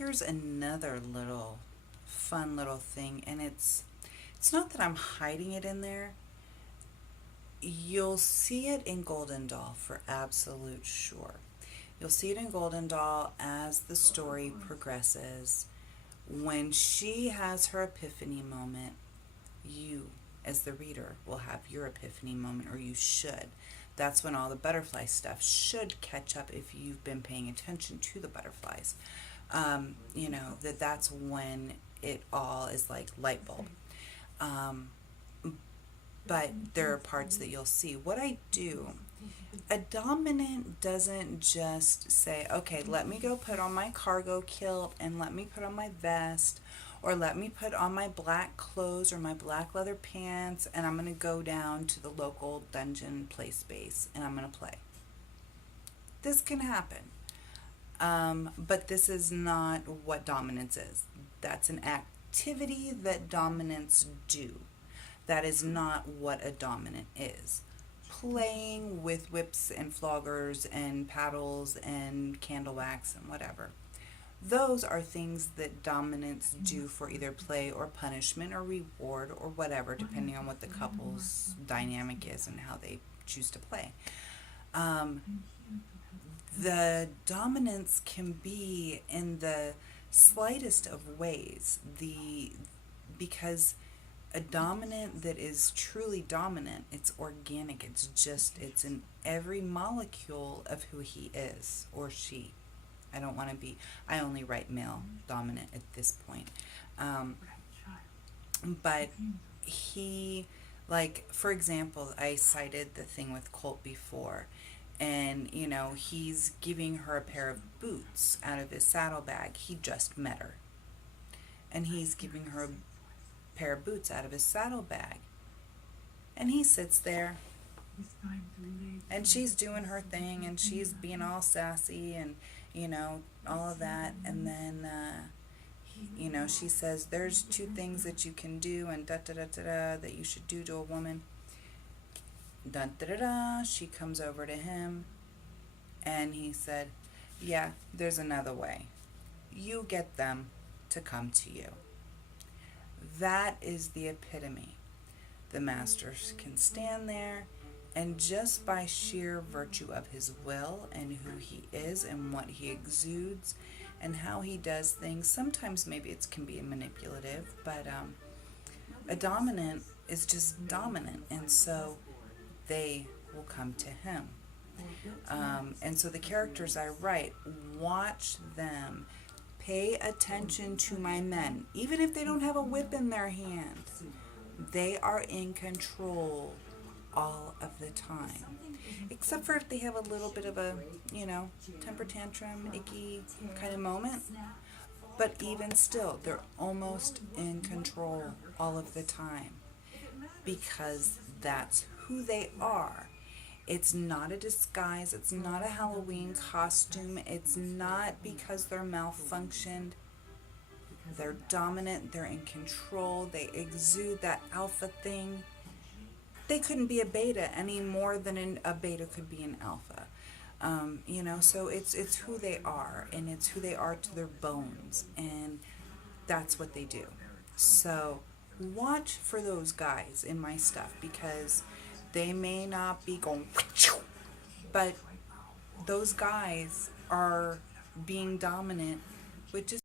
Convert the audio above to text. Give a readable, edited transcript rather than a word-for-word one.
here's another little fun little thing, and it's not that I'm hiding it in there. You'll see it in Golden Doll for absolute sure. You'll see it in Golden Doll as the story progresses. When she has her epiphany moment, you, as the reader, will have your epiphany moment, or you should. That's when all the butterfly stuff should catch up if you've been paying attention to the butterflies. That's when it all is like light bulb. Um, but there are parts that you'll see. What I do, a dominant doesn't just say, okay, let me go put on my cargo kilt and let me put on my vest or let me put on my black clothes or my black leather pants and I'm going to go down to the local dungeon play space and I'm going to play. This can happen. But this is not what dominance is. That's an activity that dominants do. That is not what a dominant is. Playing with whips and floggers and paddles and candle wax and whatever. Those are things that dominants do for either play or punishment or reward or whatever, depending on what the couple's dynamic is and how they choose to play. The dominance can be in the slightest of ways. Because a dominant that is truly dominant, it's organic, it's in every molecule of who he is or she. I only write male dominant at this point. But he, like, for example, I cited the thing with Colt before, and, he's giving her a pair of boots out of his saddlebag. He just met her. And he's giving her a pair of boots out of his saddlebag. And he sits there and she's doing her thing and she's being all sassy and all of that, and then she says there's two things that you can do and da da da da da that you should do to a woman. Da da da da. She comes over to him and he said, yeah, there's another way. You get them to come to you. That is the epitome. The master can stand there, and just by sheer virtue of his will and who he is and what he exudes and how he does things, sometimes maybe it can be manipulative, but a dominant is just dominant, and so they will come to him. And so the characters I write, watch them, pay attention to my men, even if they don't have a whip in their hand. They are in control all of the time, except for if they have a little bit of a, temper tantrum, icky kind of moment. But even still, they're almost in control all of the time because that's who they are. It's not a disguise. It's not a Halloween costume. It's not because they're malfunctioned. They're dominant. They're in control. They exude that alpha thing. They couldn't be a beta any more than a beta could be an alpha. So it's who they are, and it's who they are to their bones, and that's what they do. So watch for those guys in my stuff because they may not be going, but those guys are being dominant, which is